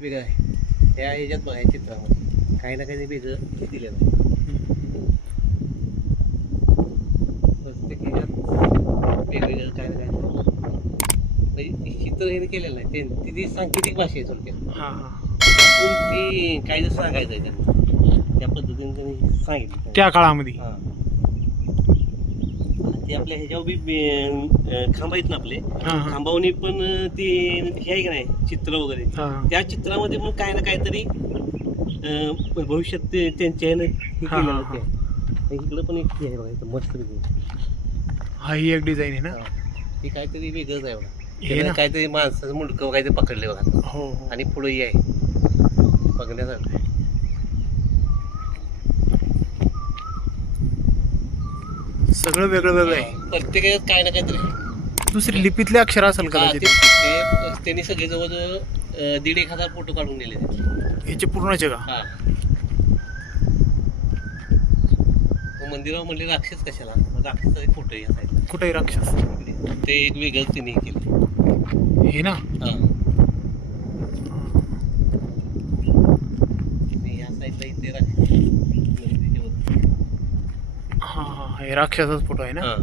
वेगळं आहे. त्या ह्याच्यात बघा या चित्रामध्ये. काही ना काही वेगळं हे दिलेलं आहे. प्रत्येक ह्याच्यात वेगवेगळं काय ना काय म्हणजे चित्र हे केलेलं नाही ते ती- ती सांकेतिक भाषा आहे थोडक्यात. हा ती काही जर सांगायचं आहे त्यांना. त्या पद्धतीने त्यांनी सांगितलं. त्या काळामध्ये. हा. ते आपल्या ह्याच्यावर बी खांब आहेत ना आपले. हा हा. खांबावनी पण अं, ते हे आहे की नाही चित्र वगैरे. हा. त्या चित्रामध्ये पण काय ना काहीतरी अं, भविष्यात ते त्यांच्या ह्यानं हे हा, केलेलं हा, ते आहे. इकडं पण एक हे आहे बघा इथं मस्त हा ही एक डिझाईन आहे ना? ते काहीतरी वेगळंच आहे बघा. हे त्याला ना? काहीतरी माणसाचं मुंडकं काहीतरी पकडले बघा. हो हो. आणि पुढेही आहे. बघण्यासारखं. सगळं वेगळं वेगळं आहे. प्रत्येक काय ना काहीतरी. दुसरी लिपीतले अक्षर असेल हा, कदाचित. ते- त्यांनी सगळे जवळजवळ अं, दीड एक हजार फोटो काढून दिले. याचे पूर्णचे का? हा. मग मंदिरावर म्हणले राक्षस कशाला? राक्षसाचे फोटो या साईडला. कुठेही राक्षस. इकडे. ते एक वेगळंच त्यांनी हे केलं हे. ना हा. आणि या साईडला इथे राक्षस. हा हा हे. राक्षसाचा फोटो आहे ना? हा.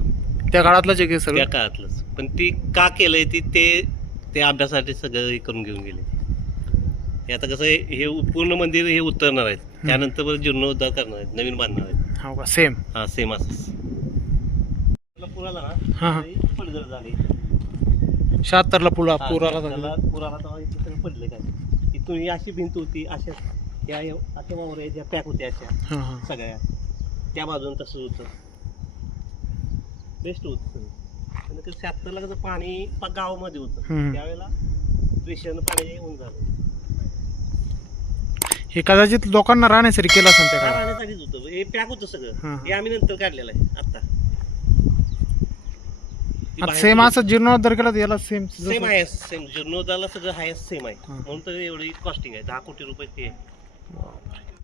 त्या काळातलंच आहे की त्या सगळं काळातलंच. पण ती का केलंय ती ते ते अभ्यासासाठी सगळं हे करून घेऊन गेले. हे आता कसं आहे हे पूर्ण मंदिर हे उतरणार आहेत. त्यानंतर परत जीर्णोद्धार करणार आहेत. नवीन बांधणार आहेत. हो का? सेम हा सेम असंच. त्याला पुराला हा, ना हा. तरी पडझड झाली शहात्तरला पुला हा, पुराला त्याला झालं. पुराला तेव्हा इथे सगळं पडलं काय इथून ही अशी भिंत होती अशा त्या अशा वावर ज्या पॅक होत्या अशा हा हा. सगळ्या. त्या बाजून तसं होतं. बेस्ट होतं आणि शहात्तरला कसं पाणी गावामध्ये होतं. त्यावेळेला प्रेशरनं पाणी येऊन झालं. हे कदाचित लोकांना राहण्यासाठी केलं असेल त्या काळात राहण्यासाठीच होतं. हे पॅक होतं सगळं. हा. आम्ही नंतर काढलेलं आहे आता. सेम असं जीर्णोद्धार केला तर याला सेम सेम आहे सेम जीर्णोद्धारला सगळं आहे सेम आहे. म्हणून तर एवढी कॉस्टिंग आहे. दहा कोटी रुपये ते.